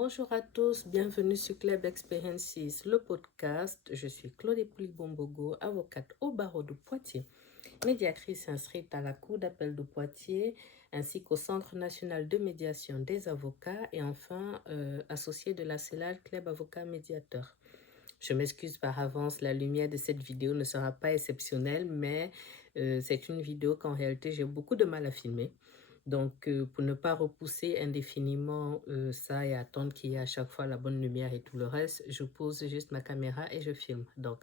Bonjour à tous, bienvenue sur Club Experiences, le podcast. Je suis Claude Pouliboumbogo, avocate au barreau de Poitiers, médiatrice inscrite à la Cour d'appel de Poitiers, ainsi qu'au Centre national de médiation des avocats et enfin associée de la CELAL Club Avocat Médiateur. Je m'excuse par avance, la lumière de cette vidéo ne sera pas exceptionnelle, mais c'est une vidéo qu'en réalité j'ai beaucoup de mal à filmer. Donc, pour ne pas repousser indéfiniment ça et attendre qu'il y ait à chaque fois la bonne lumière et tout le reste, je pose juste ma caméra et je filme. Donc,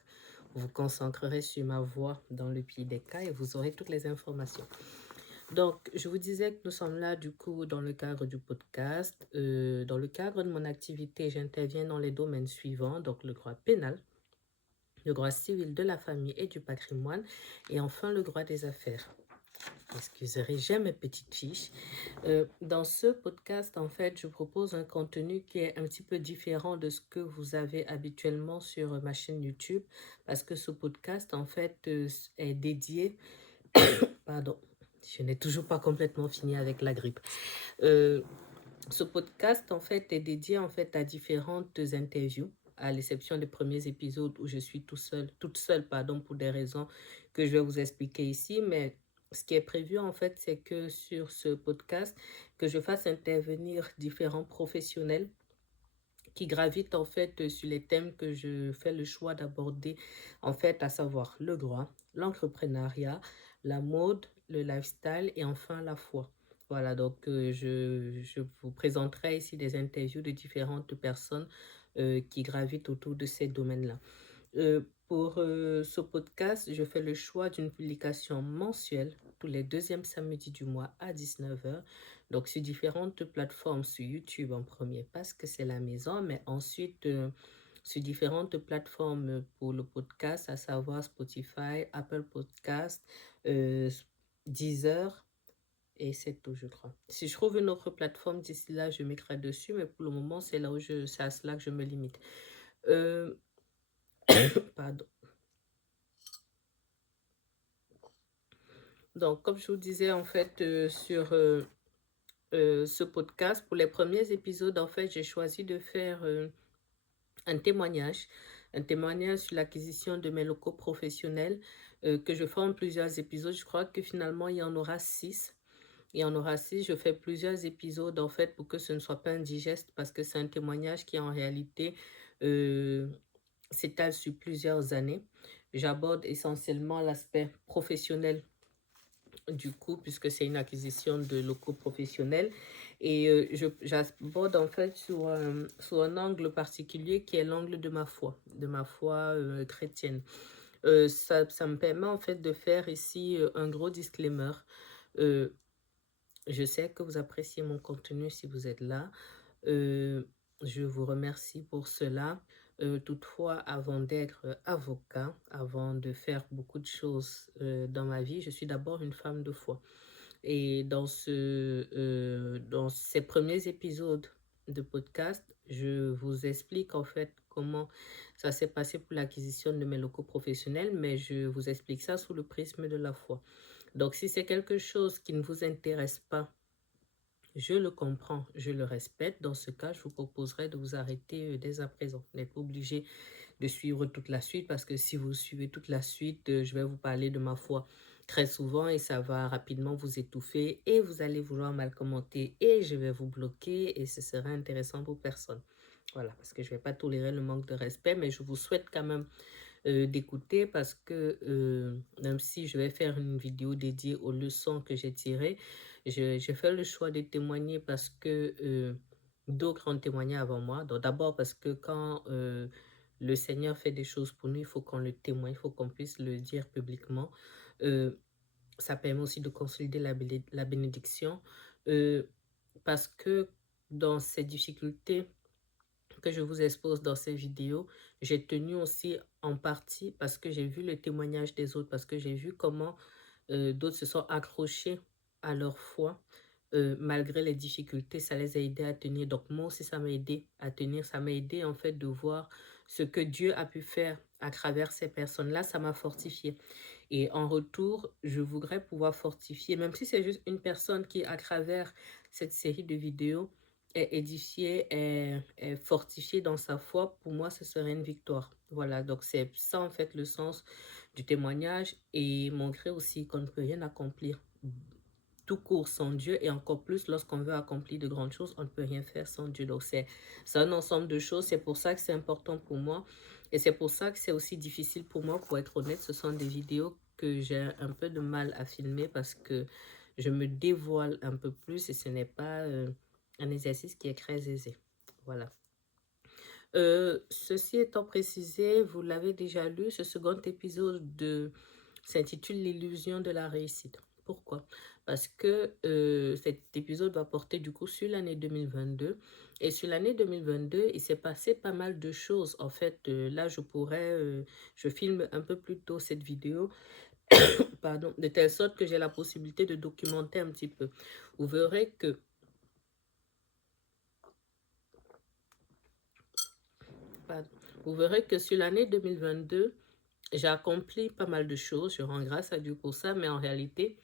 vous vous concentrerez sur ma voix dans le pire des cas et vous aurez toutes les informations. Donc, je vous disais que nous sommes là du coup dans le cadre du podcast. Dans le cadre de mon activité, j'interviens dans les domaines suivants, donc le droit pénal, le droit civil de la famille et du patrimoine et enfin le droit des affaires. Excuserez, j'ai mes petites fiches. Dans ce podcast, en fait, je propose un contenu qui est un petit peu différent de ce que vous avez habituellement sur ma chaîne YouTube parce que ce podcast, en fait, est dédié... Pardon, je n'ai toujours pas complètement fini avec la grippe. Ce podcast, en fait, est dédié en fait à différentes interviews, à l'exception des premiers épisodes où je suis toute seule, pardon, pour des raisons que je vais vous expliquer ici. Mais ce qui est prévu, en fait, c'est que sur ce podcast, que je fasse intervenir différents professionnels qui gravitent en fait sur les thèmes que je fais le choix d'aborder, en fait, à savoir le droit, l'entrepreneuriat, la mode, le lifestyle et enfin la foi. Voilà, donc je vous présenterai ici des interviews de différentes personnes qui gravitent autour de ces domaines-là. Pour ce podcast, je fais le choix d'une publication mensuelle tous les deuxièmes samedis du mois à 19h. Donc, sur différentes plateformes, sur YouTube en premier parce que c'est la maison, mais ensuite sur différentes plateformes pour le podcast, à savoir Spotify, Apple Podcast, Deezer, et c'est tout, je crois. Si je trouve une autre plateforme d'ici là, je mettrai dessus, mais pour le moment, c'est à cela que je me limite. Euh, pardon. Donc, comme je vous disais, en fait, sur ce podcast, pour les premiers épisodes, en fait, j'ai choisi de faire un témoignage sur l'acquisition de mes locaux professionnels que je ferai en plusieurs épisodes. Je crois que finalement, il y en aura 6. Il y en aura 6. Je fais plusieurs épisodes, en fait, pour que ce ne soit pas indigeste, parce que c'est un témoignage qui, en réalité, euh, s'étale sur plusieurs années. J'aborde essentiellement l'aspect professionnel du coup, puisque c'est une acquisition de locaux professionnels. Et j'aborde en fait sur un angle particulier qui est l'angle de ma foi chrétienne. Ça me permet en fait de faire ici un gros disclaimer. Euh, je sais que vous appréciez mon contenu si vous êtes là. Euh, je vous remercie pour cela. Toutefois, avant d'être avocat, avant de faire beaucoup de choses dans ma vie, je suis d'abord une femme de foi. Et dans ces premiers épisodes de podcast, je vous explique en fait comment ça s'est passé pour l'acquisition de mes locaux professionnels, mais je vous explique ça sous le prisme de la foi. Donc, si c'est quelque chose qui ne vous intéresse pas, je le comprends, je le respecte. Dans ce cas, je vous proposerai de vous arrêter dès à présent. Vous n'êtes pas obligé de suivre toute la suite parce que si vous suivez toute la suite, je vais vous parler de ma foi très souvent et ça va rapidement vous étouffer et vous allez vouloir mal commenter et je vais vous bloquer et ce sera intéressant pour personne. Voilà, parce que je ne vais pas tolérer le manque de respect, mais je vous souhaite quand même d'écouter parce que même si je vais faire une vidéo dédiée aux leçons que j'ai tirées, j'ai fait le choix de témoigner parce que d'autres ont témoigné avant moi. Donc d'abord parce que quand le Seigneur fait des choses pour nous, il faut qu'on le témoigne, il faut qu'on puisse le dire publiquement. Euh, Ça permet aussi de consolider la bénédiction euh, parce que dans ces difficultés que je vous expose dans ces vidéos, j'ai tenu aussi en partie parce que j'ai vu le témoignage des autres, parce que j'ai vu comment d'autres se sont accrochés à leur foi. Malgré les difficultés, ça les a aidés à tenir. Donc moi aussi, ça m'a aidé à tenir. Ça m'a aidé en fait de voir ce que Dieu a pu faire à travers ces personnes-là. Ça m'a fortifié. Et en retour, je voudrais pouvoir fortifier, même si c'est juste une personne qui, à travers cette série de vidéos, est édifié, est fortifié dans sa foi, pour moi, ce serait une victoire. Voilà, donc c'est ça en fait le sens du témoignage et montrer aussi qu'on ne peut rien accomplir tout court sans Dieu et encore plus lorsqu'on veut accomplir de grandes choses, on ne peut rien faire sans Dieu. Donc c'est un ensemble de choses, c'est pour ça que c'est important pour moi et c'est pour ça que c'est aussi difficile pour moi, pour être honnête, ce sont des vidéos que j'ai un peu de mal à filmer parce que je me dévoile un peu plus et ce n'est pas un exercice qui est très aisé. Voilà. Ceci étant précisé, vous l'avez déjà lu, ce second épisode s'intitule L'illusion de la réussite. Pourquoi? Parce que cet épisode va porter du coup sur l'année 2022. Et sur l'année 2022, il s'est passé pas mal de choses. En fait, là, je filme un peu plus tôt cette vidéo, pardon, de telle sorte que j'ai la possibilité de documenter un petit peu. Vous verrez que, pardon, vous verrez que sur l'année 2022, j'ai accompli pas mal de choses, je rends grâce à Dieu pour ça, mais en réalité,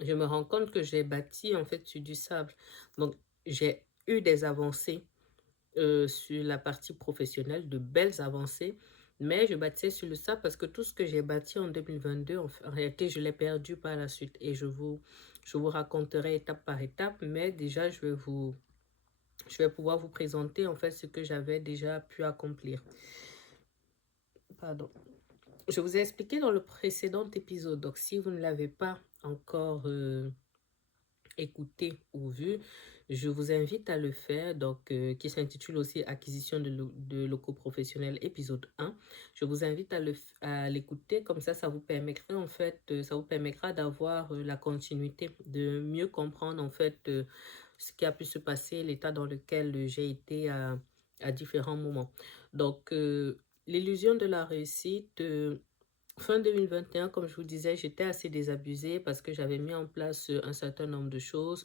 je me rends compte que j'ai bâti en fait sur du sable. Donc, j'ai eu des avancées sur la partie professionnelle, de belles avancées, mais je bâtissais sur le sable parce que tout ce que j'ai bâti en 2022, en réalité, je l'ai perdu par la suite et je vous raconterai étape par étape, mais déjà, je vais pouvoir vous présenter en fait ce que j'avais déjà pu accomplir. Pardon. Je vous ai expliqué dans le précédent épisode, donc si vous ne l'avez pas encore écouté ou vu, je vous invite à le faire, donc qui s'intitule aussi Acquisition de locaux professionnels, épisode 1. Je vous invite à l'écouter, comme ça vous permettra en fait, ça vous permettra d'avoir la continuité, de mieux comprendre en fait ce qui a pu se passer, l'état dans lequel j'ai été à différents moments. Donc, l'illusion de la réussite, fin 2021, comme je vous disais, j'étais assez désabusée parce que j'avais mis en place un certain nombre de choses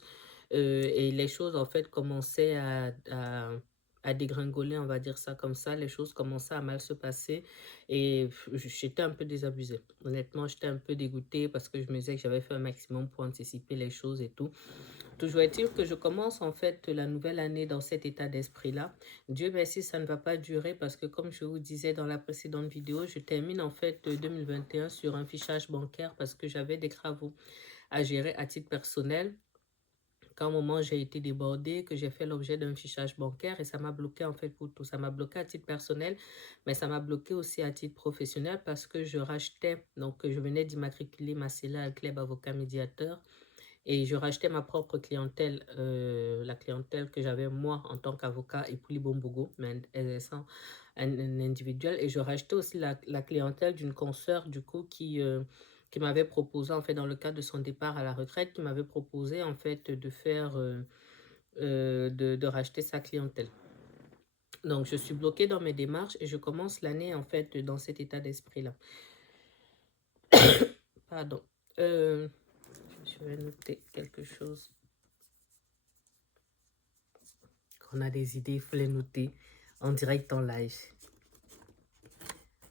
et les choses, en fait, commençaient à dégringoler, on va dire ça comme ça. Les choses commençaient à mal se passer et j'étais un peu désabusée. Honnêtement, j'étais un peu dégoûtée parce que je me disais que j'avais fait un maximum pour anticiper les choses et tout. Toujours est-il que je commence en fait la nouvelle année dans cet état d'esprit-là. Dieu merci, ça ne va pas durer parce que comme je vous disais dans la précédente vidéo, je termine en fait 2021 sur un fichage bancaire parce que j'avais des travaux à gérer à titre personnel. Qu'à un moment, j'ai été débordée, que j'ai fait l'objet d'un fichage bancaire et ça m'a bloqué en fait pour tout. Ça m'a bloqué à titre personnel, mais ça m'a bloqué aussi à titre professionnel parce que je rachetais, donc je venais d'immatriculer ma CELA à Club Avocat Médiateur et je rachetais ma propre clientèle, la clientèle que j'avais moi en tant qu'avocat et pour les Bombogo, mais exerçant un individuel. Et je rachetais aussi la clientèle d'une consoeur, du coup, qui m'avait proposé, en fait, dans le cadre de son départ à la retraite, qui m'avait proposé, en fait, de faire, de racheter sa clientèle. Donc, je suis bloquée dans mes démarches et je commence l'année, en fait, dans cet état d'esprit-là. Pardon. Je vais noter quelque chose. Quand on a des idées, il faut les noter en direct, en live.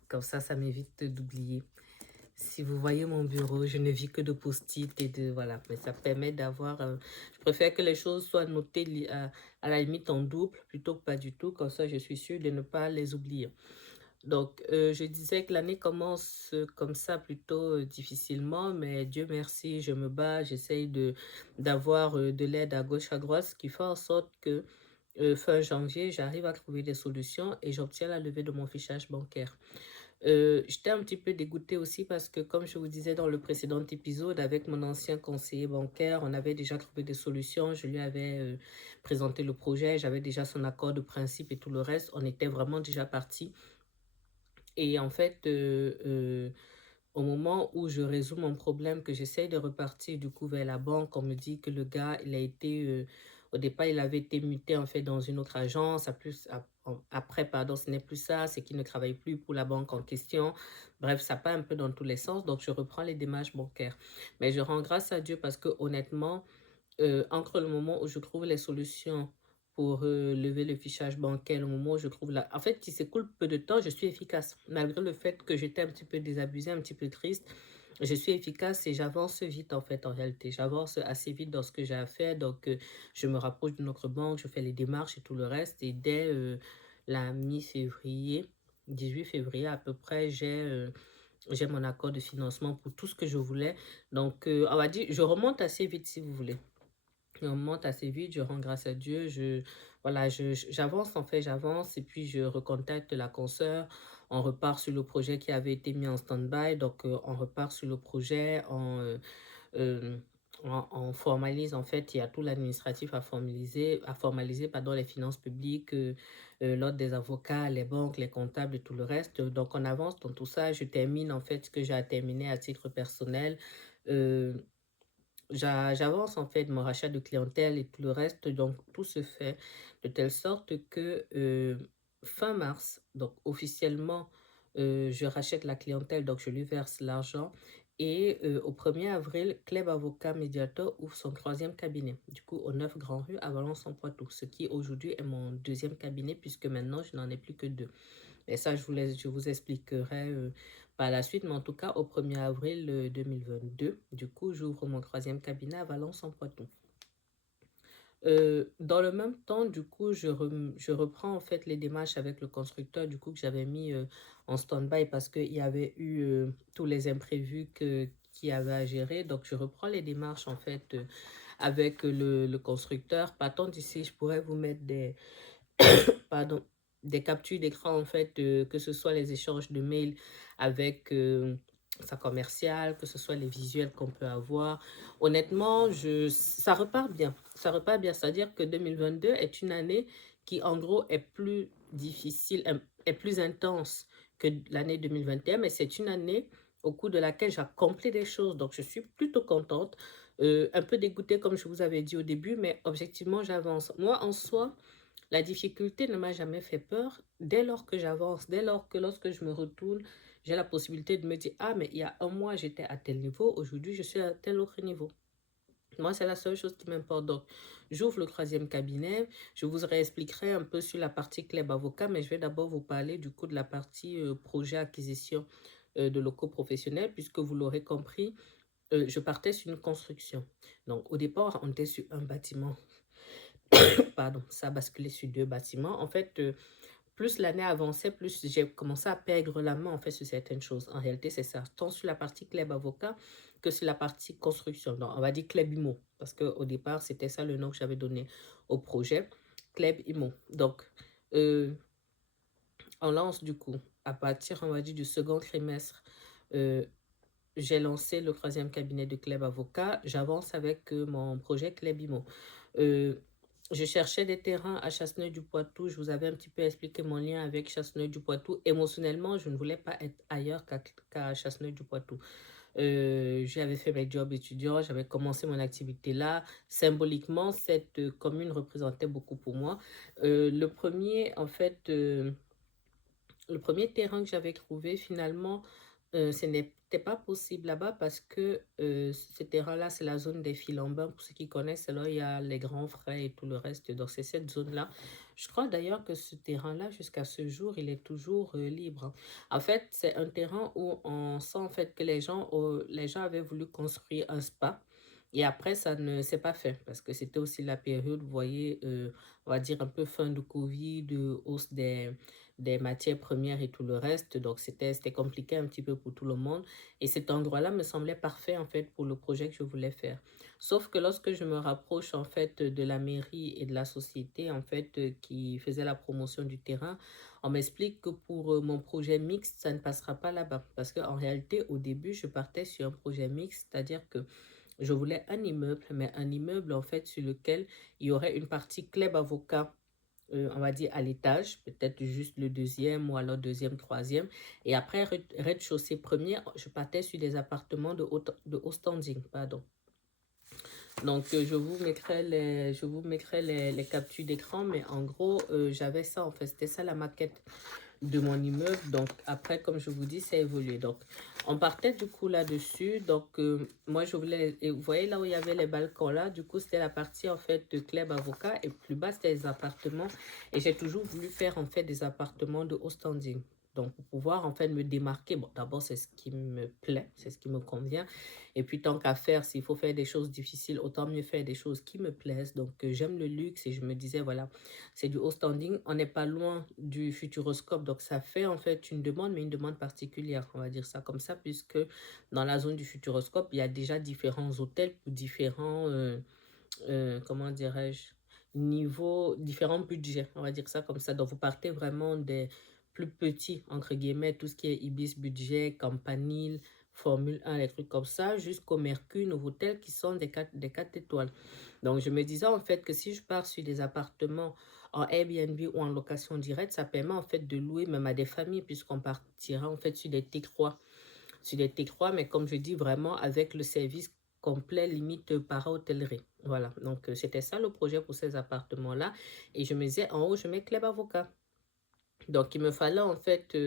Comme ça m'évite d'oublier. Si vous voyez mon bureau, je ne vis que de post-it et de... Voilà, mais ça permet d'avoir... je préfère que les choses soient notées à la limite en double plutôt que pas du tout. Comme ça, je suis sûre de ne pas les oublier. Donc, je disais que l'année commence comme ça plutôt difficilement, mais Dieu merci, je me bats, j'essaye d'avoir de l'aide à gauche, à droite, ce qui fait en sorte que fin janvier, j'arrive à trouver des solutions et j'obtiens la levée de mon fichage bancaire. J'étais un petit peu dégoûtée aussi parce que, comme je vous disais dans le précédent épisode, avec mon ancien conseiller bancaire, on avait déjà trouvé des solutions. Je lui avais présenté le projet, j'avais déjà son accord de principe et tout le reste. On était vraiment déjà parti. Et en fait, au moment où je résous mon problème, que j'essaye de repartir du coup vers la banque, on me dit que le gars, il a été, au départ, il avait été muté en fait dans une autre agence. Après, pardon, ce n'est plus ça, c'est qu'il ne travaille plus pour la banque en question. Bref, ça part un peu dans tous les sens. Donc, je reprends les démarches bancaires. Mais je rends grâce à Dieu parce que honnêtement, entre le moment où je trouve les solutions pour lever le fichage bancaire, le moment où je trouve là, en fait, il s'écoule peu de temps, je suis efficace. Malgré le fait que j'étais un petit peu désabusée, un petit peu triste, je suis efficace et j'avance vite en fait en réalité. J'avance assez vite dans ce que j'ai à faire. Donc, je me rapproche de notre banque, je fais les démarches et tout le reste. Et dès la mi-février, 18 février à peu près, j'ai mon accord de financement pour tout ce que je voulais. Donc, on va dire, je remonte assez vite si vous voulez. Je remonte assez vite, je rends grâce à Dieu. Voilà, j'avance en fait, j'avance et puis je recontacte la consoeur. On repart sur le projet qui avait été mis en stand-by. Donc, on repart sur le projet, euh, on formalise en fait, il y a tout l'administratif à formaliser pardon, les finances publiques, l'ordre des avocats, les banques, les comptables et tout le reste. Donc, on avance dans tout ça. Je termine en fait ce que j'ai à terminer à titre personnel. Euh, J'avance en fait mon rachat de clientèle et tout le reste. Donc, tout se fait de telle sorte que fin mars, donc officiellement, je rachète la clientèle, donc je lui verse l'argent. Et au 1er avril, Club Avocat Mediator ouvre son 3e cabinet, du coup au 9 Grand Rue à Valence-en-Poitou, ce qui aujourd'hui est mon 2e cabinet puisque maintenant je n'en ai plus que 2. Et ça, je vous expliquerai par la suite. Mais en tout cas, au 1er avril 2022, du coup, j'ouvre mon 3e cabinet à Valence-en-Poitou. Dans le même temps, du coup, je reprends en fait les démarches avec le constructeur, du coup, que j'avais mis en stand-by parce qu'il y avait eu tous les imprévus qu'il y avait à gérer. Donc, je reprends les démarches en fait avec le constructeur. Partant d'ici, je pourrais vous mettre pardon, des captures d'écran, en fait, que ce soit les échanges de mails avec sa commerciale, que ce soit les visuels qu'on peut avoir. Honnêtement, ça repart bien. Ça repart bien. C'est-à-dire que 2022 est une année qui, en gros, est plus difficile, est plus intense que l'année 2021, mais c'est une année au cours de laquelle j'accomplis des choses. Donc, je suis plutôt contente. Un peu dégoûtée, comme je vous avais dit au début, mais objectivement, j'avance. Moi, en soi, la difficulté ne m'a jamais fait peur dès lors que j'avance, dès lors que lorsque je me retourne, j'ai la possibilité de me dire, ah, mais il y a un mois, j'étais à tel niveau, aujourd'hui, je suis à tel autre niveau. Moi, c'est la seule chose qui m'importe. Donc, j'ouvre le 3e cabinet. Je vous réexpliquerai un peu sur la partie club avocat, mais je vais d'abord vous parler du coup de la partie projet acquisition de locaux professionnels, puisque vous l'aurez compris, je partais sur une construction. Donc, au départ, on était sur un bâtiment. Pardon, ça a basculé sur 2 bâtiments. En fait, plus l'année avançait, plus j'ai commencé à perdre la main en fait sur certaines choses. En réalité, c'est ça, tant sur la partie club avocat que sur la partie construction. Donc, on va dire club IMO, parce qu'au départ, c'était ça le nom que j'avais donné au projet, club IMO. Donc, euh, on lance du coup, à partir, on va dire, du second trimestre, euh, j'ai lancé le 3e cabinet de club avocat. J'avance avec mon projet Club IMO. Euh, je cherchais des terrains à Chasseneuil-du-Poitou. Je vous avais un petit peu expliqué mon lien avec Chasseneuil-du-Poitou. Émotionnellement, je ne voulais pas être ailleurs qu'à Chasseneuil-du-Poitou. J'avais fait mes jobs étudiants, j'avais commencé mon activité là. Symboliquement, cette commune représentait beaucoup pour moi. Le premier, en fait, le premier terrain que j'avais trouvé, finalement, ce n'était pas possible là-bas parce que ce terrain-là, c'est la zone des Filambins. Pour ceux qui connaissent, c'est là où il y a les grands frais et tout le reste. Donc, c'est cette zone-là. Je crois d'ailleurs que ce terrain-là, jusqu'à ce jour, il est toujours libre, hein. En fait, c'est un terrain où on sent en fait que les gens avaient voulu construire un spa. Et après, ça ne s'est pas fait parce que c'était aussi la période, vous voyez, on va dire un peu fin de Covid, hausse des matières premières et tout le reste. Donc, c'était compliqué un petit peu pour tout le monde. Et cet endroit-là me semblait parfait, en fait, pour le projet que je voulais faire. Sauf que lorsque je me rapproche, en fait, de la mairie et de la société, en fait, qui faisait la promotion du terrain, on m'explique que pour mon projet mixte, ça ne passera pas là-bas. Parce qu'en réalité, au début, je partais sur un projet mixte, c'est-à-dire que je voulais un immeuble, mais un immeuble, en fait, sur lequel il y aurait une partie club avocat, on va dire à l'étage, peut-être juste le 2e ou alors 2e, 3e. Et après, rez-de-chaussée premier, je partais sur des appartements de haut standing, pardon. Donc, je vous mettrai les captures d'écran, mais en gros, j'avais ça, en fait, c'était ça la maquette de mon immeuble. Donc, après, comme je vous dis, ça a évolué. Donc, on partait du coup là-dessus. Donc, moi, je voulais... Et vous voyez là où il y avait les balcons là, du coup, c'était la partie, en fait, de club avocat. Et plus bas, c'était les appartements. Et j'ai toujours voulu faire, en fait, des appartements de haut standing. Donc, pour pouvoir en fait me démarquer, bon, d'abord, c'est ce qui me plaît, c'est ce qui me convient. Et puis, tant qu'à faire, s'il faut faire des choses difficiles, autant mieux faire des choses qui me plaisent. Donc, j'aime le luxe et je me disais, voilà, c'est du haut standing. On n'est pas loin du Futuroscope. Donc, ça fait en fait une demande, mais une demande particulière, on va dire ça comme ça, puisque dans la zone du Futuroscope, il y a déjà différents hôtels pour différents, comment dirais-je, niveaux, différents budgets, on va dire ça comme ça. Donc, vous partez vraiment des plus petits, entre guillemets, tout ce qui est Ibis budget, Campanile, Formule 1, les trucs comme ça, jusqu'au Mercure, Novotel, qui sont des 4 étoiles. Donc, je me disais en fait que si je pars sur des appartements en Airbnb ou en location directe, ça permet en fait de louer même à des familles, puisqu'on partira en fait sur des T3, mais comme je dis, vraiment avec le service complet, limite para-hôtellerie. Voilà, donc c'était ça le projet pour ces appartements-là. Et je me disais, en haut, je mets Club Avocat. Donc, il me fallait en fait,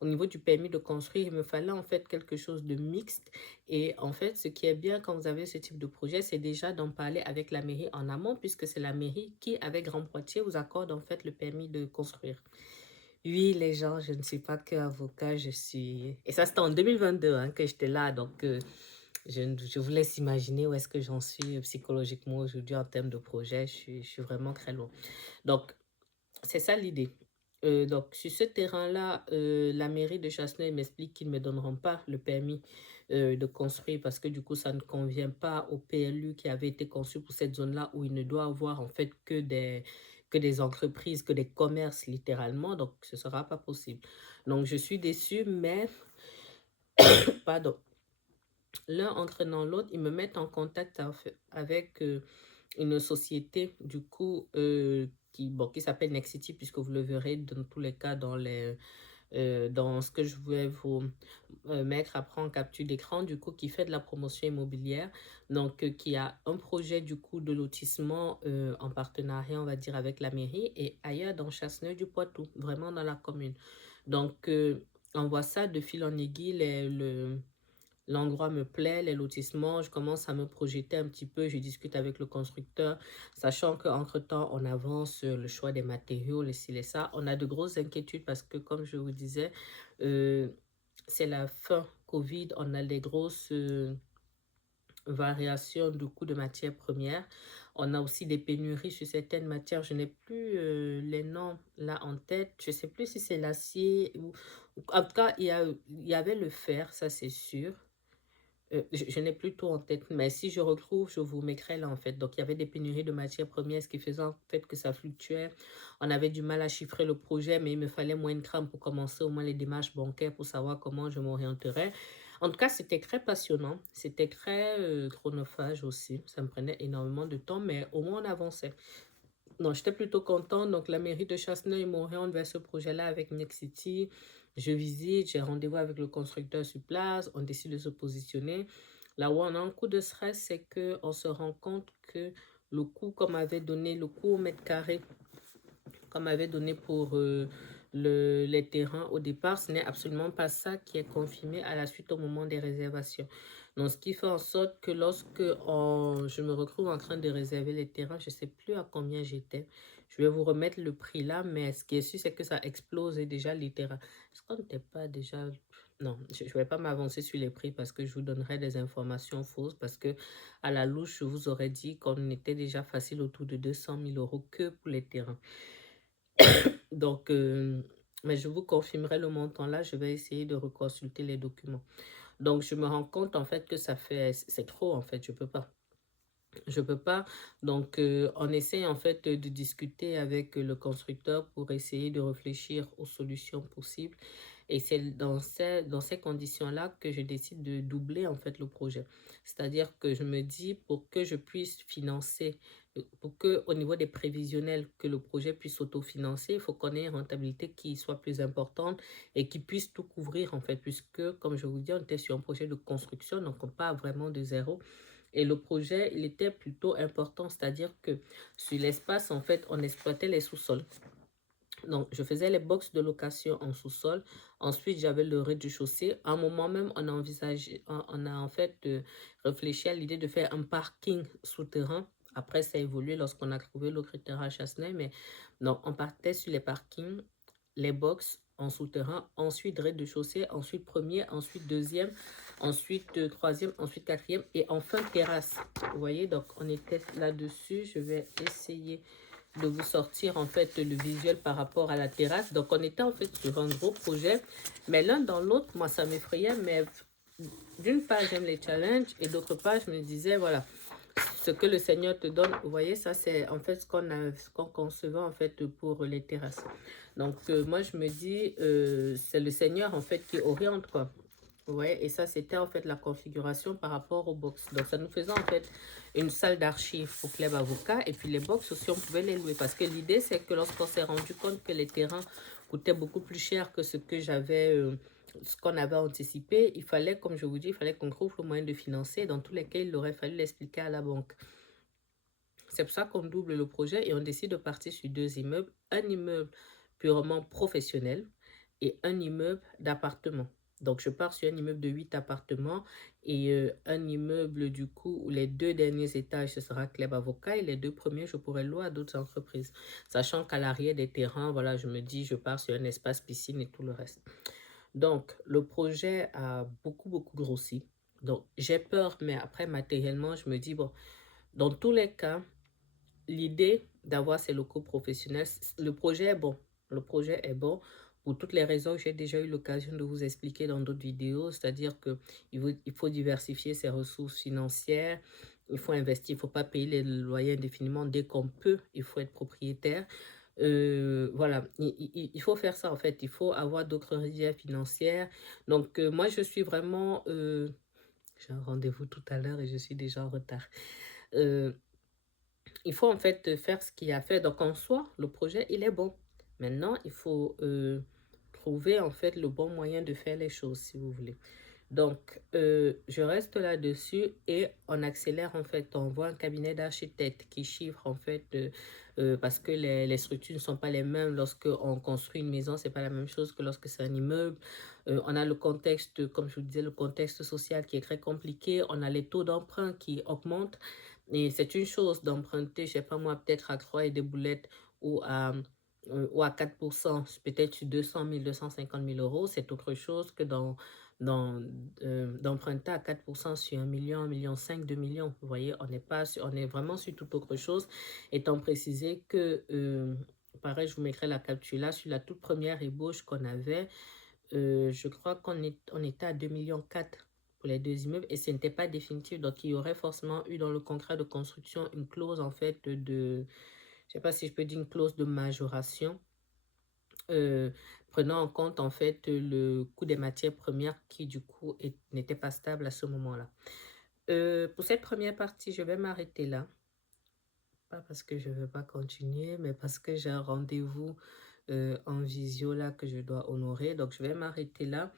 au niveau du permis de construire, il me fallait en fait quelque chose de mixte. Et en fait, ce qui est bien quand vous avez ce type de projet, c'est déjà d'en parler avec la mairie en amont, puisque c'est la mairie qui, avec Grand Poitiers, vous accorde en fait le permis de construire. Oui, les gens, je ne suis pas que avocat, je suis... Et ça, c'était en 2022 hein, que j'étais là, donc je vous laisse imaginer où est-ce que j'en suis psychologiquement aujourd'hui en termes de projet. Je suis vraiment très loin. Donc, c'est ça l'idée. Donc, sur ce terrain-là, la mairie de Chasseneuil m'explique qu'ils ne me donneront pas le permis de construire parce que du coup, ça ne convient pas au PLU qui avait été conçu pour cette zone-là où il ne doit avoir en fait que des entreprises, que des commerces littéralement. Donc, ce ne sera pas possible. Donc, je suis déçue, mais, pardon, l'un entraînant l'autre, ils me mettent en contact avec une société, du coup, qui s'appelle Nexity, puisque vous le verrez dans tous les cas dans ce que je vais vous mettre après en capture d'écran, du coup, qui fait de la promotion immobilière, donc qui a un projet, du coup, de lotissement en partenariat, on va dire, avec la mairie et ailleurs dans Chasseneuil-du-Poitou, vraiment dans la commune. Donc, on voit ça de fil en aiguille, l'endroit me plaît, les lotissements, je commence à me projeter un petit peu, je discute avec le constructeur, sachant qu'entre-temps, on avance sur le choix des matériaux, les ci, les ça. On a de grosses inquiétudes parce que, comme je vous disais, euh, c'est la fin Covid, on a des grosses variations du coût de matières premières. On a aussi des pénuries sur certaines matières. Je n'ai plus les noms là en tête. Je ne sais plus si c'est l'acier ou... En tout cas, il y avait le fer, ça c'est sûr. Je n'ai plus tout en tête, mais si je retrouve, je vous mettrai là en fait. Donc, il y avait des pénuries de matières premières, ce qui faisait en fait que ça fluctuait. On avait du mal à chiffrer le projet, mais il me fallait moins de crâne pour commencer au moins les démarches bancaires pour savoir comment je m'orienterais. En tout cas, c'était très passionnant. C'était très chronophage aussi. Ça me prenait énormément de temps, mais au moins on avançait. Non, j'étais plutôt contente. Donc, la mairie de Chasseneuil m'oriente vers ce projet-là avec Nexity. Je visite, j'ai rendez-vous avec le constructeur sur place. On décide de se positionner. Là où on a un coup de stress, c'est qu'on se rend compte que le coût qu'on m'avait donné, le coût au mètre carré qu'on m'avait donné pour les terrains au départ, ce n'est absolument pas ça qui est confirmé à la suite au moment des réservations. Donc, ce qui fait en sorte que lorsque je me retrouve en train de réserver les terrains, je ne sais plus à combien j'étais. Je vais vous remettre le prix là, mais ce qui est sûr, c'est que ça explose déjà les terrains. Est-ce qu'on n'était pas déjà... Non, je ne vais pas m'avancer sur les prix parce que je vous donnerai des informations fausses parce que à la louche, je vous aurais dit qu'on était déjà facile autour de 200 000 euros que pour les terrains. Donc, mais je vous confirmerai le montant là. Je vais essayer de reconsulter les documents. Donc, je me rends compte en fait que c'est trop en fait. Je peux pas. Je peux pas. Donc, on essaie en fait de discuter avec le constructeur pour essayer de réfléchir aux solutions possibles. Et c'est dans ces conditions-là que je décide de doubler en fait le projet. C'est-à-dire que je me dis pour que je puisse financer, pour que au niveau des prévisionnels, que le projet puisse s'autofinancer, il faut qu'on ait une rentabilité qui soit plus importante et qui puisse tout couvrir en fait, puisque comme je vous dis, on était sur un projet de construction, donc on part vraiment de zéro. Et le projet, il était plutôt important, c'est-à-dire que sur l'espace, en fait, on exploitait les sous-sols. Donc, je faisais les box de location en sous-sol. Ensuite, j'avais le rez-de-chaussée. À un moment même, on a envisagé, on a en fait réfléchi à l'idée de faire un parking souterrain. Après, ça a évolué lorsqu'on a trouvé l'autre terrain à Chasseneuil. Mais non, on partait sur les parkings, les box, en souterrain, ensuite rez-de-chaussée, ensuite premier, ensuite deuxième, ensuite troisième, ensuite quatrième et enfin terrasse. Vous voyez, donc on était là-dessus. Je vais essayer de vous sortir en fait le visuel par rapport à la terrasse. Donc on était en fait sur un gros projet, mais l'un dans l'autre, moi ça m'effrayait, mais d'une part j'aime les challenges et d'autre part je me disais voilà, ce que le Seigneur te donne, vous voyez, ça c'est en fait ce qu'on concevait en fait pour les terrasses. Donc moi je me dis, c'est le Seigneur en fait qui oriente quoi. Ouais, et ça c'était en fait la configuration par rapport aux box. Donc ça nous faisait en fait une salle d'archives pour Club Avocat et puis les box aussi on pouvait les louer parce que l'idée c'est que lorsqu'on s'est rendu compte que les terrains coûtaient beaucoup plus cher que ce que j'avais ce qu'on avait anticipé, il fallait, comme je vous dis, il fallait qu'on trouve le moyen de financer. Dans tous les cas, il aurait fallu l'expliquer à la banque. C'est pour ça qu'on double le projet et on décide de partir sur deux immeubles. Un immeuble purement professionnel et un immeuble d'appartement. Donc, je pars sur un immeuble de 8 appartements et un immeuble, du coup, où les deux derniers étages, ce sera Club Avocat et les deux premiers, je pourrais louer à d'autres entreprises. Sachant qu'à l'arrière des terrains, voilà, je me dis, je pars sur un espace piscine et tout le reste. Donc, le projet a beaucoup grossi. Donc, j'ai peur, mais après, matériellement, je me dis, bon, dans tous les cas, l'idée d'avoir ces locaux professionnels, le projet est bon. Le projet est bon pour toutes les raisons que j'ai déjà eu l'occasion de vous expliquer dans d'autres vidéos, c'est-à-dire qu'il faut diversifier ses ressources financières, il faut investir, il ne faut pas payer les loyers indéfiniment dès qu'on peut, il faut être propriétaire. Voilà, il faut faire ça en fait, il faut avoir d'autres réserves financières. Donc moi je suis vraiment, j'ai un rendez-vous tout à l'heure et je suis déjà en retard. Euh, il faut en fait faire ce qu'il y a à faire. Donc en soi, le projet, il est bon. Maintenant, il faut trouver en fait le bon moyen de faire les choses, si vous voulez. Donc, je reste là-dessus et on accélère en fait. On voit un cabinet d'architectes qui chiffre en fait parce que les structures ne sont pas les mêmes. Lorsque on construit une maison, c'est pas la même chose que lorsque c'est un immeuble. On a le contexte, comme je vous disais, le contexte social qui est très compliqué. On a les taux d'emprunt qui augmentent. Et c'est une chose d'emprunter, je sais pas moi, peut-être à croix et des boulettes ou à 4%, peut-être sur 200 000, 250 000 euros. C'est autre chose que d'emprunter à 4% sur 1 million, 1,5 million, 2 millions. Vous voyez, on est vraiment sur toute autre chose. Étant précisé que, pareil, je vous mettrai la capture là, sur la toute première ébauche qu'on avait, je crois on était à 2,4 millions pour les deux immeubles et ce n'était pas définitif. Donc, il y aurait forcément eu dans le contrat de construction une clause en fait de, je sais pas si je peux dire une clause de majoration, prenant en compte en fait le coût des matières premières qui du coup n'était pas stable à ce moment-là. Pour cette première partie, je vais m'arrêter là. Pas parce que je ne veux pas continuer, mais parce que j'ai un rendez-vous en visio là que je dois honorer. Donc, je vais m'arrêter là.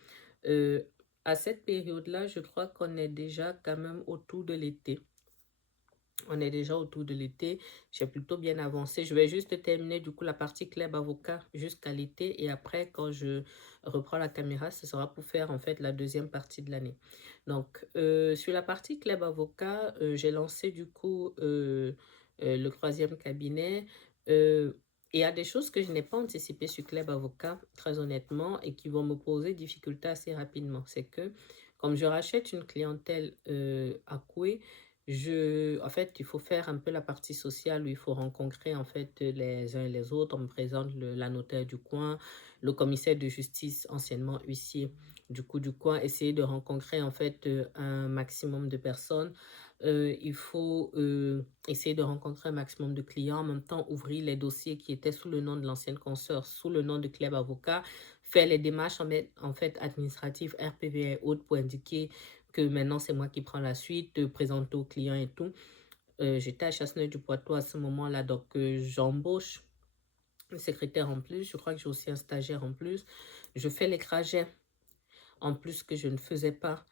À cette période-là, je crois qu'on est déjà quand même autour de l'été. On est déjà autour de l'été. J'ai plutôt bien avancé. Je vais juste terminer du coup la partie Club Avocat jusqu'à l'été. Et après, quand je reprends la caméra, ce sera pour faire en fait la deuxième partie de l'année. Donc, sur la partie Club Avocat, j'ai lancé du coup le troisième cabinet. Il y a des choses que je n'ai pas anticipées sur Club Avocat, très honnêtement, et qui vont me poser difficulté assez rapidement. C'est que, comme je rachète une clientèle à Coué, en fait, il faut faire un peu la partie sociale où il faut rencontrer en fait les uns et les autres. On me présente la notaire du coin, le commissaire de justice, anciennement huissier du coin, essayer de rencontrer en fait un maximum de personnes. Il faut essayer de rencontrer un maximum de clients, en même temps ouvrir les dossiers qui étaient sous le nom de l'ancienne consoeur, sous le nom de Club Avocat, faire les démarches en fait administratives, RPV et autres pour indiquer que maintenant c'est moi qui prends la suite, de présenter aux clients et tout. J'étais à Chasseneuil-du-Poitou à ce moment-là, donc j'embauche une secrétaire en plus. Je crois que j'ai aussi un stagiaire en plus. Je fais les trajets en plus que je ne faisais pas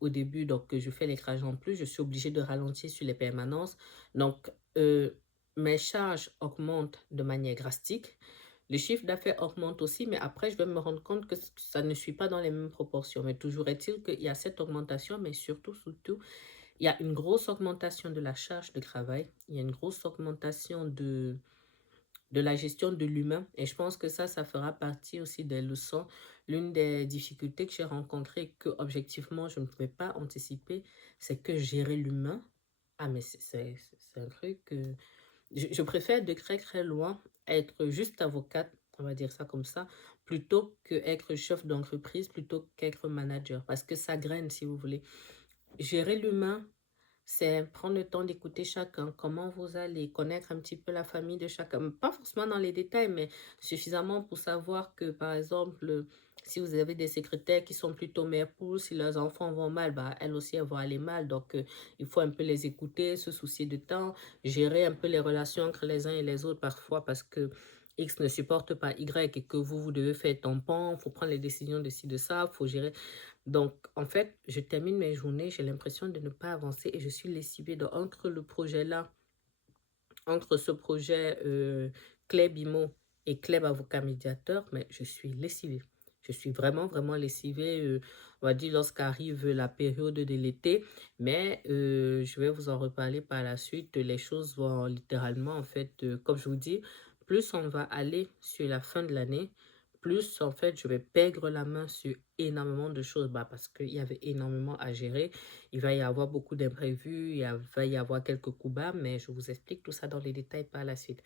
au début, donc je fais les trajets en plus. Je suis obligée de ralentir sur les permanences. Donc, mes charges augmentent de manière drastique. Le chiffre d'affaires augmente aussi, mais après, je vais me rendre compte que ça ne suit pas dans les mêmes proportions. Mais toujours est-il qu'il y a cette augmentation, mais surtout, il y a une grosse augmentation de la charge de travail. Il y a une grosse augmentation de la gestion de l'humain. Et je pense que ça fera partie aussi des leçons. L'une des difficultés que j'ai rencontrées, que objectivement je ne pouvais pas anticiper, c'est que gérer l'humain, ah mais c'est un truc que... Je préfère de très très loin être juste avocate, on va dire ça comme ça, plutôt que être chef d'entreprise, plutôt qu'être manager. Parce que ça graine, si vous voulez. Gérer l'humain, c'est prendre le temps d'écouter chacun, comment vous allez, connaître un petit peu la famille de chacun. Pas forcément dans les détails, mais suffisamment pour savoir que, par exemple, si vous avez des secrétaires qui sont plutôt mères poules, si leurs enfants vont mal, bah, elles aussi, elles vont aller mal. Donc, il faut un peu les écouter, se soucier de temps, gérer un peu les relations entre les uns et les autres parfois parce que X ne supporte pas Y et que vous devez faire tampon, il faut prendre les décisions de ci, de ça, il faut gérer. Donc, en fait, je termine mes journées, j'ai l'impression de ne pas avancer et je suis lessivée. Donc, entre le projet là, entre ce projet Club IMO et Club Avocat Médiateur, mais je suis lessivée. Je suis vraiment, vraiment lessivée, on va dire, lorsqu'arrive la période de l'été. Mais je vais vous en reparler par la suite. Les choses vont littéralement, en fait, comme je vous dis, plus on va aller sur la fin de l'année, plus, en fait, je vais perdre la main sur énormément de choses bah, parce qu'il y avait énormément à gérer. Il va y avoir beaucoup d'imprévus, va y avoir quelques coups bas, mais je vous explique tout ça dans les détails par la suite.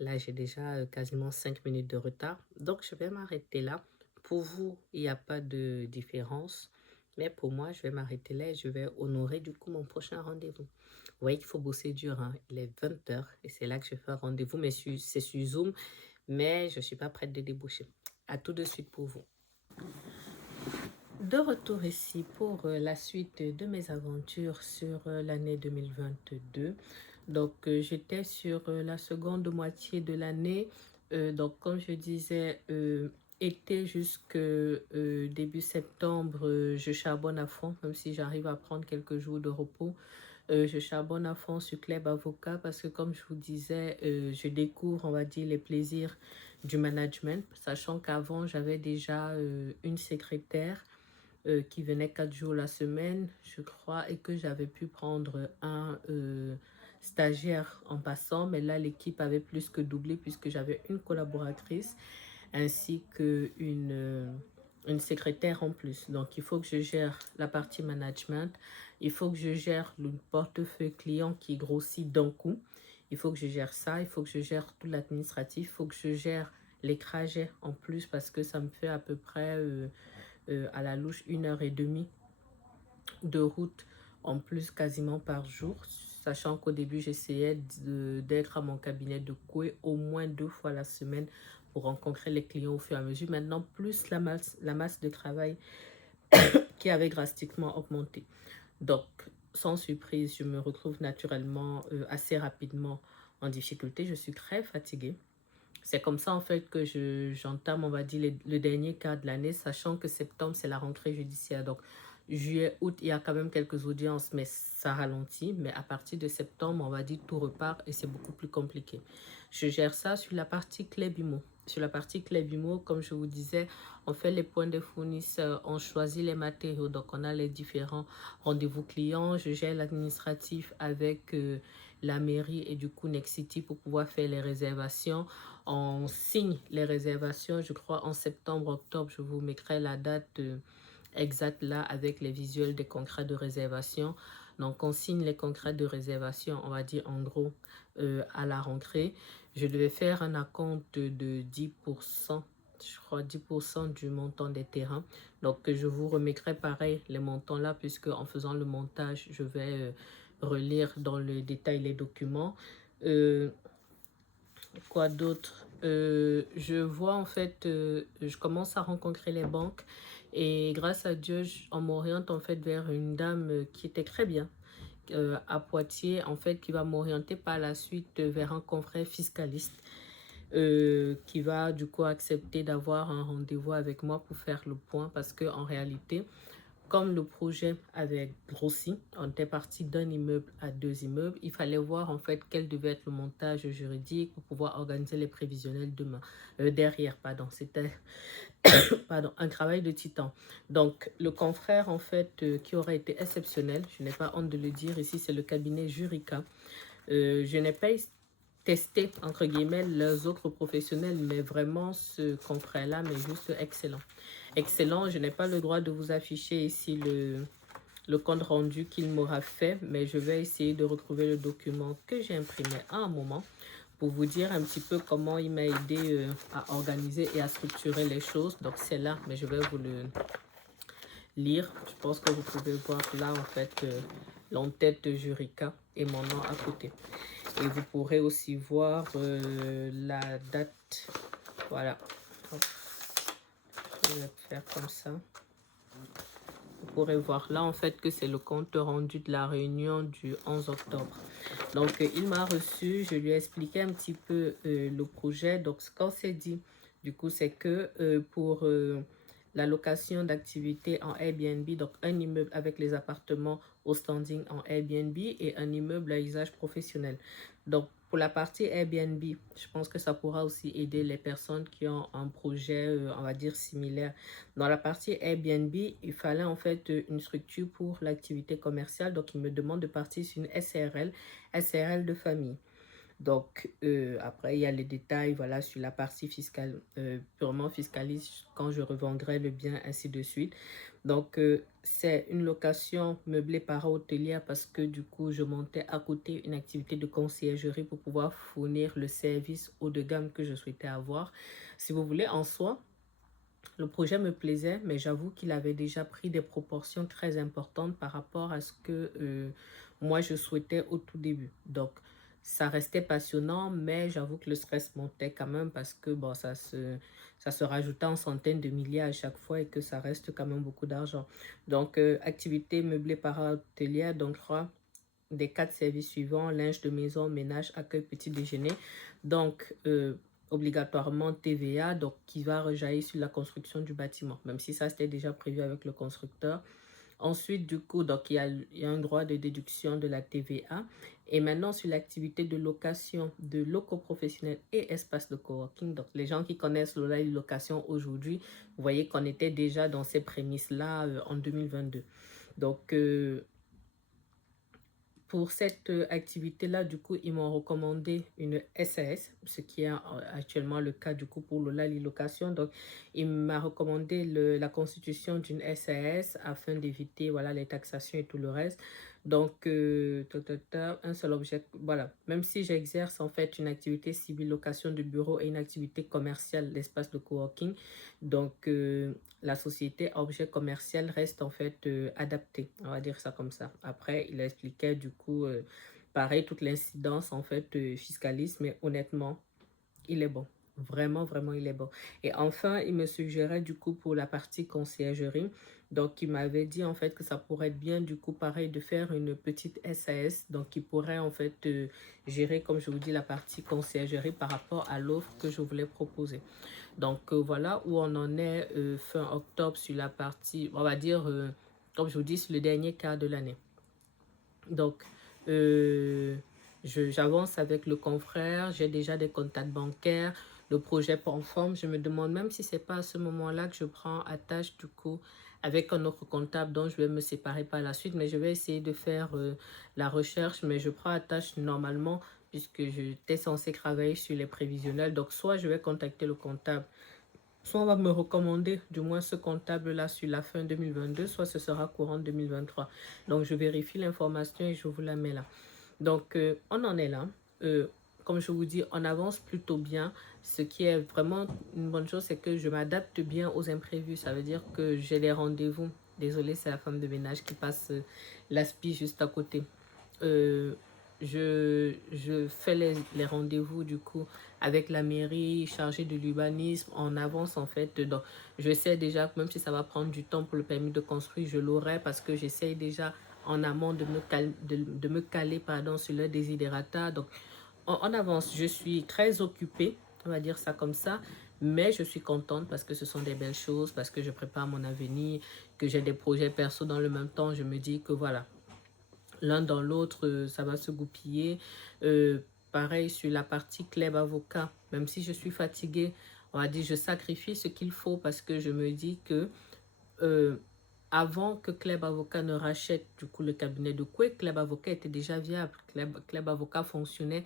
Là, j'ai déjà quasiment 5 minutes de retard, donc je vais m'arrêter là. Pour vous, il n'y a pas de différence, mais pour moi, je vais m'arrêter là et je vais honorer du coup mon prochain rendez-vous. Vous voyez qu'il faut bosser dur, hein. Il est 20 h et c'est là que je fais un rendez-vous, mais c'est sur Zoom, mais je ne suis pas prête de déboucher. À tout de suite pour vous. De retour ici pour la suite de mes aventures sur l'année 2022. Donc, j'étais sur la seconde moitié de l'année. Donc, comme je disais, été jusque début septembre, je charbonne à fond, même si j'arrive à prendre quelques jours de repos. Je charbonne à fond sur Club Avocat parce que, comme je vous disais, je découvre, on va dire, les plaisirs du management, sachant qu'avant, j'avais déjà une secrétaire qui venait 4 jours la semaine, je crois, et que j'avais pu prendre un stagiaire en passant, mais là, l'équipe avait plus que doublé puisque j'avais une collaboratrice ainsi qu'une secrétaire en plus. Donc, il faut que je gère la partie management, il faut que je gère le portefeuille client qui grossit d'un coup, il faut que je gère ça, il faut que je gère tout l'administratif, il faut que je gère les trajets en plus parce que ça me fait à peu près à la louche 1h30 de route en plus quasiment par jour, sachant qu'au début j'essayais d'être à mon cabinet de coué au moins 2 fois la semaine pour rencontrer les clients au fur et à mesure. Maintenant, plus la masse de travail qui avait drastiquement augmenté. Donc, sans surprise, je me retrouve naturellement assez rapidement en difficulté. Je suis très fatiguée. C'est comme ça, en fait, que j'entame, on va dire, le dernier quart de l'année, sachant que septembre, c'est la rentrée judiciaire. Donc, juillet, août, il y a quand même quelques audiences, mais ça ralentit. Mais à partir de septembre, on va dire, tout repart et c'est beaucoup plus compliqué. Je gère ça sur la partie Club IMO. Sur la partie Club IMO, comme je vous disais, on fait les points de fournisseurs, on choisit les matériaux. Donc, on a les différents rendez-vous clients. Je gère l'administratif avec la mairie et du coup Nexity pour pouvoir faire les réservations. On signe les réservations, je crois, en septembre, octobre. Je vous mettrai la date exacte là avec les visuels des contrats de réservation. Donc, on signe les contrats de réservation, on va dire en gros, à la rentrée. Je devais faire un acompte de 10%, je crois 10% du montant des terrains. Donc, je vous remettrai pareil les montants là, puisque en faisant le montage, je vais relire dans le détail les documents. Quoi d'autre? Je vois en fait, je commence à rencontrer les banques et grâce à Dieu, on m'oriente en fait vers une dame qui était très bien à Poitiers, en fait, qui va m'orienter par la suite vers un confrère fiscaliste qui va du coup accepter d'avoir un rendez-vous avec moi pour faire le point parce que en réalité, comme le projet avait grossi, on était parti d'un immeuble à 2 immeubles, il fallait voir en fait quel devait être le montage juridique pour pouvoir organiser les prévisionnels demain. Derrière, pardon, c'était pardon, un travail de titan. Donc, le confrère en fait qui aurait été exceptionnel, je n'ai pas honte de le dire, ici c'est le cabinet Jurica. Je n'ai pas tester, entre guillemets, les autres professionnels, mais vraiment, ce confrère-là, mais juste excellent. Excellent, je n'ai pas le droit de vous afficher ici le compte rendu qu'il m'aura fait, mais je vais essayer de retrouver le document que j'ai imprimé à un moment pour vous dire un petit peu comment il m'a aidé à organiser et à structurer les choses. Donc c'est là, mais je vais vous le lire. Je pense que vous pouvez voir là en fait l'entête de Jurica et mon nom à côté. Et vous pourrez aussi voir la date. Voilà. Hop. Je vais faire comme ça. Vous pourrez voir là en fait que c'est le compte rendu de la réunion du 11 octobre. Donc il m'a reçu, je lui ai expliqué un petit peu le projet. Donc ce qu'on s'est dit, du coup, c'est que pour la location d'activités en Airbnb, donc un immeuble avec les appartements au standing en Airbnb et un immeuble à usage professionnel. Donc pour la partie Airbnb, je pense que ça pourra aussi aider les personnes qui ont un projet, on va dire, similaire. Dans la partie Airbnb, il fallait en fait une structure pour l'activité commerciale. Donc, il me demande de partir sur une SRL de famille. Donc, après, il y a les détails, voilà, sur la partie fiscale, purement fiscaliste, quand je revendrai le bien, ainsi de suite. Donc, c'est une location meublée para-hôtelière parce que, du coup, je montais à côté une activité de conciergerie pour pouvoir fournir le service haut de gamme que je souhaitais avoir. Si vous voulez, en soi, le projet me plaisait, mais j'avoue qu'il avait déjà pris des proportions très importantes par rapport à ce que moi je souhaitais au tout début. Donc, ça restait passionnant, mais j'avoue que le stress montait quand même parce que bon, ça se rajoutait en centaines de milliers à chaque fois et que ça reste quand même beaucoup d'argent. Donc, activité meublée para-hôtelière, donc des 4 services suivants: linge de maison, ménage, accueil, petit déjeuner. Donc, obligatoirement TVA, donc qui va rejaillir sur la construction du bâtiment, même si ça c'était déjà prévu avec le constructeur. Ensuite, du coup, donc il y a un droit de déduction de la TVA. Et maintenant, sur l'activité de location de locaux professionnels et espaces de coworking, donc les gens qui connaissent la location aujourd'hui, vous voyez qu'on était déjà dans ces prémices-là en 2022. Donc, pour cette activité-là, du coup, ils m'ont recommandé une SAS, ce qui est actuellement le cas, du coup, pour la location. Donc, il m'a recommandé la constitution d'une SAS afin d'éviter, voilà, les taxations et tout le reste. Donc, un seul objet, voilà. Même si j'exerce, en fait, une activité civile, location de bureau et une activité commerciale, l'espace de coworking, donc, la société objet commercial reste en fait adaptée, on va dire ça comme ça. Après, il expliquait du coup, pareil, toute l'incidence en fait fiscaliste, mais honnêtement, il est bon. Vraiment, vraiment, il est bon. Et enfin, il me suggérait du coup pour la partie conciergerie. Donc, il m'avait dit en fait que ça pourrait être bien du coup, pareil, de faire une petite SAS. Donc, qui pourrait en fait gérer, comme je vous dis, la partie conciergerie par rapport à l'offre que je voulais proposer. Donc, voilà où on en est fin octobre sur la partie, on va dire, comme je vous dis, sur le dernier quart de l'année. Donc, j'avance avec le confrère, j'ai déjà des contacts bancaires, le projet prend forme. Je me demande même si c'est pas à ce moment-là que je prends attache du coup avec un autre comptable dont je vais me séparer par la suite, mais je vais essayer de faire la recherche, mais je prends attache normalement puisque j'étais censée travailler sur les prévisionnels. Donc, soit je vais contacter le comptable, soit on va me recommander du moins ce comptable-là sur la fin 2022, soit ce sera courant 2023. Donc, je vérifie l'information et je vous la mets là. Donc, on en est là. Comme je vous dis, on avance plutôt bien. Ce qui est vraiment une bonne chose, c'est que je m'adapte bien aux imprévus. Ça veut dire que j'ai les rendez-vous. Désolée, c'est la femme de ménage qui passe l'aspi juste à côté. Euh, je fais les rendez-vous du coup avec la mairie chargée de l'urbanisme en avance en fait. Donc, je sais déjà que même si ça va prendre du temps pour le permis de construire, je l'aurai parce que j'essaye déjà en amont de me caler pardon, sur le desiderata. Donc, on avance. Je suis très occupée, on va dire ça comme ça, mais je suis contente parce que ce sont des belles choses, parce que je prépare mon avenir, que j'ai des projets perso dans le même temps. Je me dis que voilà, l'un dans l'autre, ça va se goupiller. Pareil sur la partie club avocat, même si je suis fatiguée, on va dire je sacrifie ce qu'il faut parce que je me dis que avant que Club Avocat ne rachète du coup le cabinet de Coué, Club Avocat était déjà viable. Club Avocat fonctionnait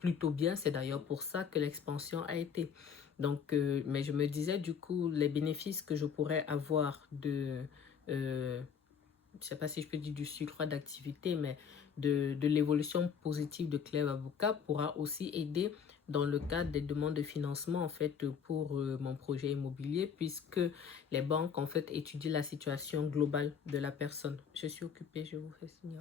plutôt bien. C'est d'ailleurs pour ça que l'expansion a été. Donc, mais je me disais du coup, les bénéfices que je pourrais avoir de... je ne sais pas si je peux dire du surcroît d'activité, mais de l'évolution positive de Club Avocat pourra aussi aider dans le cadre des demandes de financement en fait pour mon projet immobilier, puisque les banques en fait étudient la situation globale de la personne. Je suis occupée, je vous fais signe.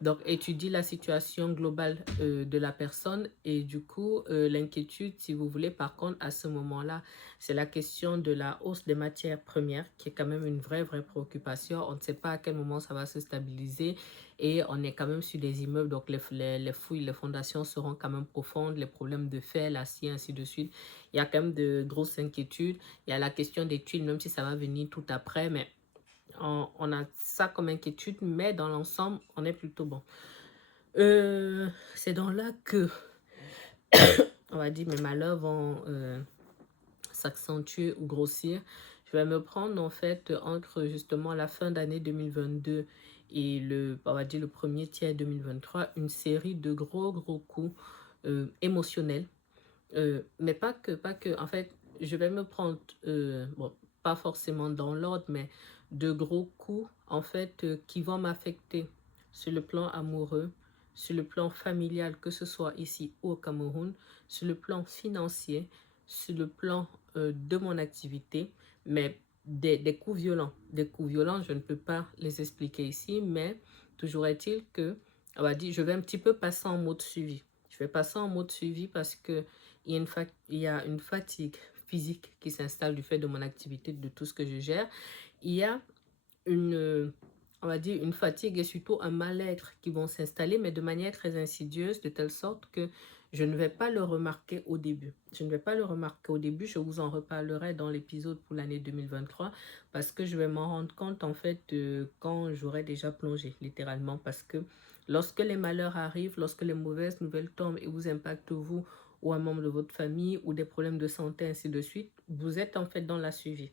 Donc, étudie la situation globale de la personne et du coup, l'inquiétude, si vous voulez, par contre, à ce moment-là, c'est la question de la hausse des matières premières qui est quand même une vraie préoccupation. On ne sait pas à quel moment ça va se stabiliser et on est quand même sur des immeubles, donc les fouilles, les fondations seront quand même profondes, les problèmes de fer, l'acier, ainsi de suite. Il y a quand même de grosses inquiétudes. Il y a la question des tuiles, même si ça va venir tout après, mais on a ça comme inquiétude, mais dans l'ensemble, on est plutôt bon. C'est dans là que, on va dire, mes malheurs vont s'accentuer ou grossir. Je vais me prendre, en fait, entre justement la fin d'année 2022 et on va dire, le premier tiers 2023, une série de gros coups émotionnels. Mais pas que, en fait, je vais me prendre, bon, pas forcément dans l'ordre, mais de gros coups, en fait, qui vont m'affecter sur le plan amoureux, sur le plan familial, que ce soit ici ou au Cameroun, sur le plan financier, sur le plan de mon activité, mais des coups violents. Des coups violents, je ne peux pas les expliquer ici, mais toujours est-il que, on va dire, je vais un petit peu passer en mode suivi. Je vais passer en mode suivi parce que il y a une fatigue physique qui s'installe du fait de mon activité, de tout ce que je gère. Il y a on va dire, une fatigue et surtout un mal-être qui vont s'installer, mais de manière très insidieuse, de telle sorte que je ne vais pas le remarquer au début. Je ne vais pas le remarquer au début, je vous en reparlerai dans l'épisode pour l'année 2023, parce que je vais m'en rendre compte, en fait, quand j'aurai déjà plongé, littéralement, parce que lorsque les malheurs arrivent, lorsque les mauvaises nouvelles tombent et vous impactent vous ou un membre de votre famille ou des problèmes de santé, ainsi de suite, vous êtes en fait dans la suivi.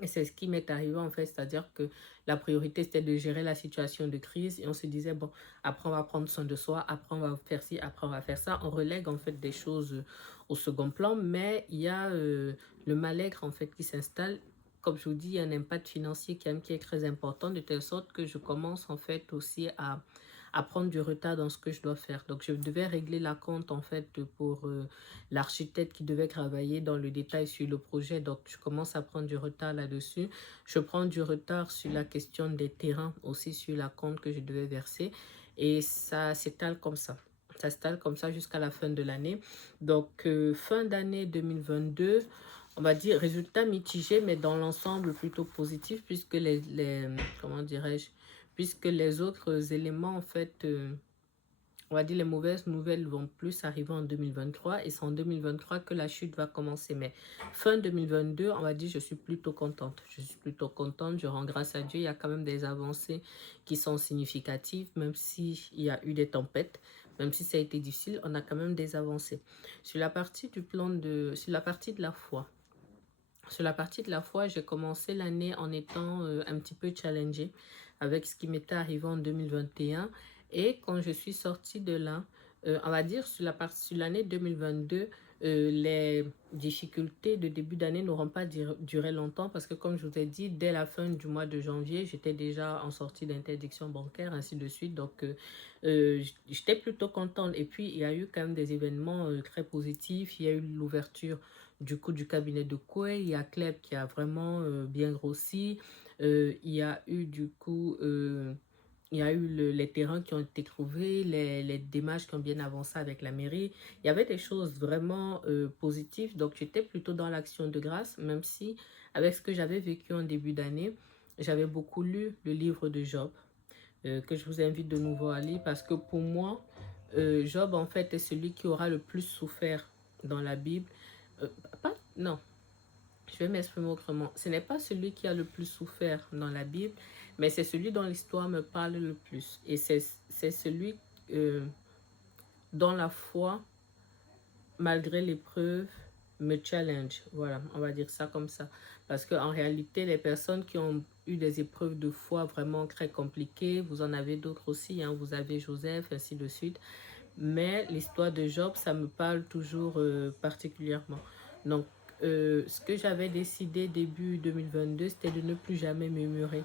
Et c'est ce qui m'est arrivé en fait, c'est-à-dire que la priorité c'était de gérer la situation de crise et on se disait, bon, après on va prendre soin de soi, après on va faire ci, après on va faire ça. On relègue en fait des choses au second plan, mais il y a le mal-être en fait qui s'installe. Comme je vous dis, il y a un impact financier qui est très important, de telle sorte que je commence en fait aussi à prendre du retard dans ce que je dois faire. Donc, je devais régler la compte, en fait, pour l'architecte qui devait travailler dans le détail sur le projet. Donc, je commence à prendre du retard là-dessus. Je prends du retard sur la question des terrains, aussi sur la compte que je devais verser. Et ça s'étale comme ça. Ça s'étale comme ça jusqu'à la fin de l'année. Donc, fin d'année 2022, on va dire résultat mitigé, mais dans l'ensemble plutôt positif, puisque comment dirais-je, puisque les autres éléments, en fait, on va dire les mauvaises nouvelles vont plus arriver en 2023 et c'est en 2023 que la chute va commencer. Mais fin 2022, on va dire, je suis plutôt contente. Je suis plutôt contente, je rends grâce à Dieu. Il y a quand même des avancées qui sont significatives, même s'il y a eu des tempêtes, même si ça a été difficile, on a quand même des avancées. Sur la partie sur la partie de la foi. Sur la partie de la foi, j'ai commencé l'année en étant un petit peu challengée avec ce qui m'était arrivé en 2021. Et quand je suis sortie de là, on va dire sur l'année 2022, les difficultés de début d'année n'auront pas duré longtemps parce que comme je vous ai dit, dès la fin du mois de janvier, j'étais déjà en sortie d'interdiction bancaire, ainsi de suite. Donc, j'étais plutôt contente. Et puis, il y a eu quand même des événements très positifs. Il y a eu l'ouverture du coup du cabinet de Coué, il y a Club qui a vraiment bien grossi. Il y a eu du coup, il y a eu les terrains qui ont été trouvés, les démarches qui ont bien avancé avec la mairie. Il y avait des choses vraiment positives. Donc j'étais plutôt dans l'action de grâce, même si avec ce que j'avais vécu en début d'année, j'avais beaucoup lu le livre de Job, que je vous invite de nouveau à lire parce que pour moi, Job en fait est celui qui aura le plus souffert dans la Bible. Non, je vais m'exprimer autrement. Ce n'est pas celui qui a le plus souffert dans la Bible, mais c'est celui dont l'histoire me parle le plus. Et c'est celui dont la foi, malgré l'épreuve, me challenge. Voilà, on va dire ça comme ça. Parce qu'en réalité, les personnes qui ont eu des épreuves de foi vraiment très compliquées, vous en avez d'autres aussi, hein, vous avez Joseph, ainsi de suite. Mais l'histoire de Job, ça me parle toujours particulièrement. Donc, ce que j'avais décidé début 2022, c'était de ne plus jamais murmurer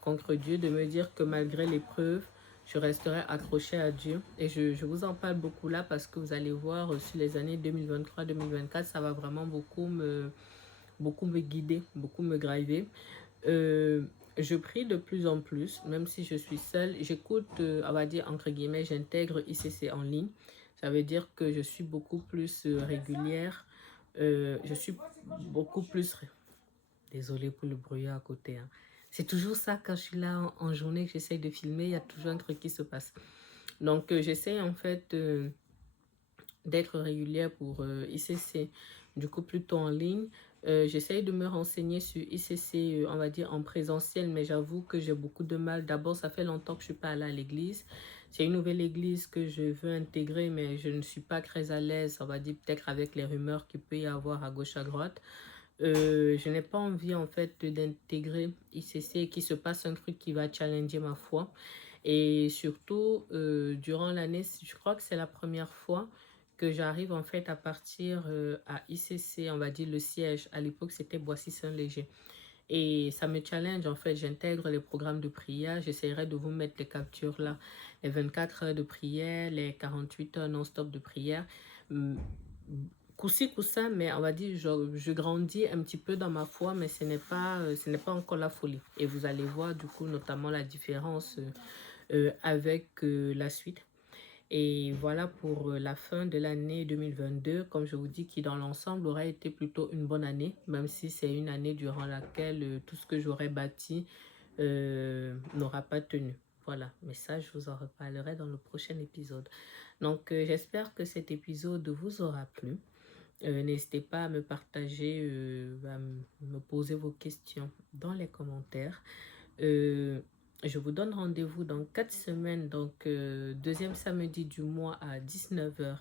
contre Dieu, de me dire que malgré l'épreuve, je resterai accroché à Dieu. Et je vous en parle beaucoup là parce que vous allez voir sur les années 2023-2024, ça va vraiment beaucoup me guider, beaucoup me driver. Je prie de plus en plus, même si je suis seule. J'écoute, on va dire, entre guillemets, j'intègre ICC en ligne. Ça veut dire que je suis beaucoup plus régulière. Je suis beaucoup plus... Désolée pour le bruit à côté. Hein. C'est toujours ça quand je suis là en journée que j'essaye de filmer. Il y a toujours un truc qui se passe. Donc, j'essaye en fait d'être régulière pour ICC, du coup plutôt en ligne. J'essaye de me renseigner sur ICC, on va dire en présentiel, mais j'avoue que j'ai beaucoup de mal. D'abord, ça fait longtemps que je ne suis pas allée à l'église. C'est une nouvelle église que je veux intégrer, mais je ne suis pas très à l'aise, on va dire peut-être avec les rumeurs qu'il peut y avoir à gauche, à droite. Je n'ai pas envie en fait d'intégrer ICC et qu'il se passe un truc qui va challenger ma foi. Et surtout, durant l'année, je crois que c'est la première fois que j'arrive en fait à partir à ICC, on va dire le siège. À l'époque, c'était Boissy-Saint-Léger. Et ça me challenge en fait. J'intègre les programmes de prière. J'essaierai de vous mettre les captures là. Les 24 heures de prière, les 48 heures non-stop de prière. Coup-ci, coup-ça, mais on va dire, je grandis un petit peu dans ma foi, mais ce n'est pas encore la folie. Et vous allez voir du coup notamment la différence avec la suite. Et voilà pour la fin de l'année 2022, comme je vous dis, qui dans l'ensemble aurait été plutôt une bonne année, même si c'est une année durant laquelle tout ce que j'aurais bâti n'aura pas tenu. Voilà, mais ça, je vous en reparlerai dans le prochain épisode. Donc, j'espère que cet épisode vous aura plu. N'hésitez pas à me partager, à me poser vos questions dans les commentaires. Je vous donne rendez-vous dans 4 semaines, donc deuxième samedi du mois à 19 h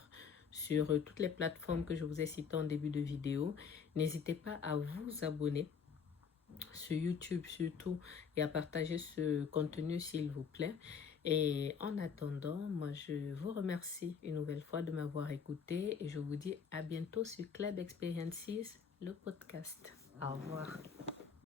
sur toutes les plateformes que je vous ai citées en début de vidéo. N'hésitez pas à vous abonner sur YouTube surtout et à partager ce contenu s'il vous plaît. Et en attendant, moi je vous remercie une nouvelle fois de m'avoir écouté et je vous dis à bientôt sur Club Experiences, le podcast. Au revoir.